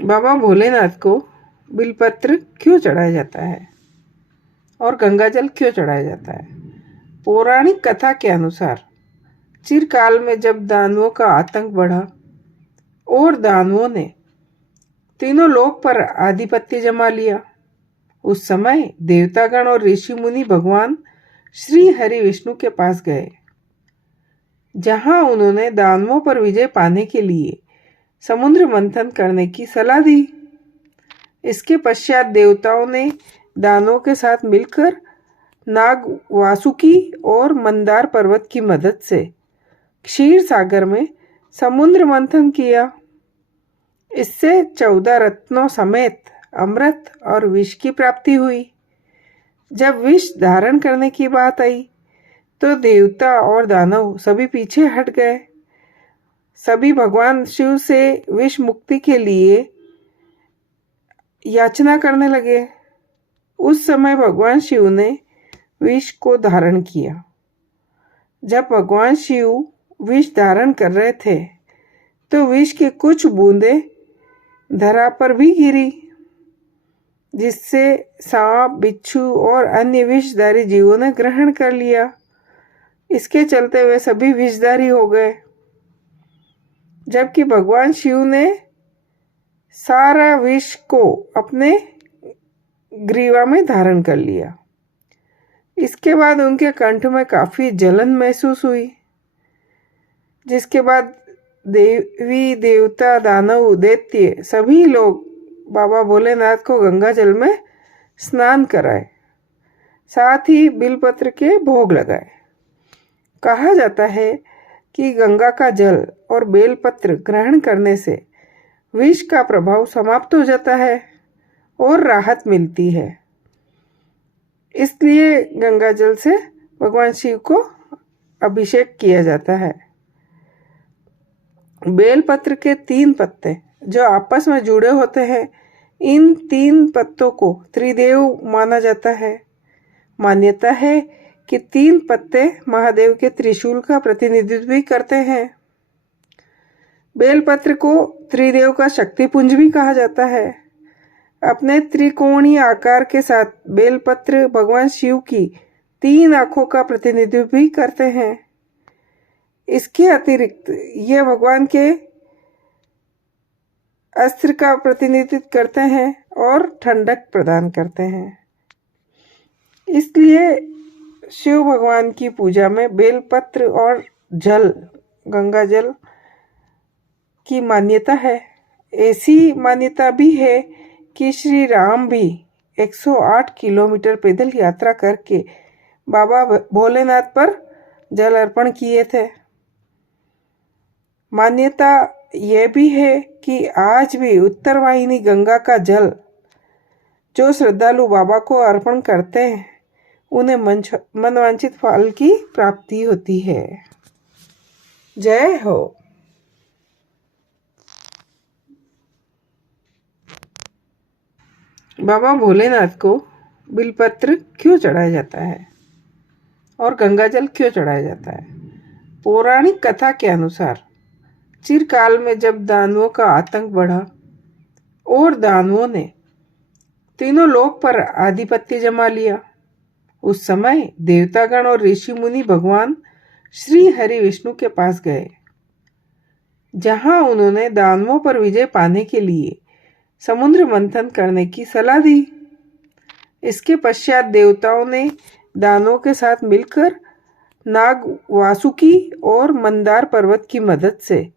बाबा भोलेनाथ को बिलपत्र क्यों चढ़ाया जाता है और गंगाजल क्यों चढ़ाया जाता है? पौराणिक कथा के अनुसार चिरकाल में जब दानवों का आतंक बढ़ा और दानवों ने तीनों लोक पर आधिपत्य जमा लिया, उस समय देवतागण और ऋषि मुनि भगवान श्री हरि विष्णु के पास गए, जहां उन्होंने दानवों पर विजय पाने के लिए समुद्र मंथन करने की सलाह दी। इसके पश्चात देवताओं ने दानवों के साथ मिलकर नाग वासुकी और मंदार पर्वत की मदद से क्षीर सागर में समुद्र मंथन किया। इससे 14 रत्नों समेत अमृत और विष की प्राप्ति हुई। जब विष धारण करने की बात आई तो देवता और दानव सभी पीछे हट गए। सभी भगवान शिव से विष मुक्ति के लिए याचना करने लगे। उस समय भगवान शिव ने विष को धारण किया। जब भगवान शिव विष धारण कर रहे थे तो विष की कुछ बूंदें धरा पर भी गिरी, जिससे सांप, बिच्छू और अन्य विषधारी जीवों ने ग्रहण कर लिया। इसके चलते वे सभी विषधारी हो गए, जबकि भगवान शिव ने सारा विष को अपने ग्रीवा में धारण कर लिया। इसके बाद उनके कंठ में काफी जलन महसूस हुई, जिसके बाद देवी, देवता, दानव, दैत्य सभी लोग बाबा भोलेनाथ को गंगा जल में स्नान कराए, साथ ही बिलपत्र के भोग लगाए। कहा जाता है कि गंगा का जल और बेलपत्र ग्रहण करने से विष का प्रभाव समाप्त हो जाता है और राहत मिलती है। इसलिए गंगा जल से भगवान शिव को अभिषेक किया जाता है। बेलपत्र के 3 पत्ते जो आपस में जुड़े होते हैं, इन 3 पत्तों को त्रिदेव माना जाता है। मान्यता है कि 3 पत्ते महादेव के त्रिशूल का प्रतिनिधित्व भी करते हैं। बेलपत्र को त्रिदेव का शक्तिपुंज भी कहा जाता है। अपने त्रिकोणीय आकार के साथ बेलपत्र भगवान शिव की 3 आंखों का प्रतिनिधित्व भी करते हैं। इसके अतिरिक्त ये भगवान के अस्त्र का प्रतिनिधित्व करते हैं और ठंडक प्रदान करते हैं। इसलिए शिव भगवान की पूजा में बेलपत्र और जल, गंगा जल की मान्यता है। ऐसी मान्यता भी है कि श्री राम भी 108 किलोमीटर पैदल यात्रा करके बाबा भोलेनाथ पर जल अर्पण किए थे। मान्यता यह भी है कि आज भी उत्तरवाहिनी गंगा का जल जो श्रद्धालु बाबा को अर्पण करते हैं, उन्हें मनवांछित फल की प्राप्ति होती है। जय हो। बाबा भोलेनाथ को बिलपत्र क्यों चढ़ाया जाता है और गंगाजल क्यों चढ़ाया जाता है? पौराणिक कथा के अनुसार चिरकाल में जब दानवों का आतंक बढ़ा और दानवों ने तीनों लोक पर आधिपत्य जमा लिया, उस समय देवतागण और ऋषि मुनि भगवान श्री हरि विष्णु के पास गए, जहां उन्होंने दानवों पर विजय पाने के लिए समुद्र मंथन करने की सलाह दी। इसके पश्चात देवताओं ने दानवों के साथ मिलकर नाग वासुकी और मंदार पर्वत की मदद से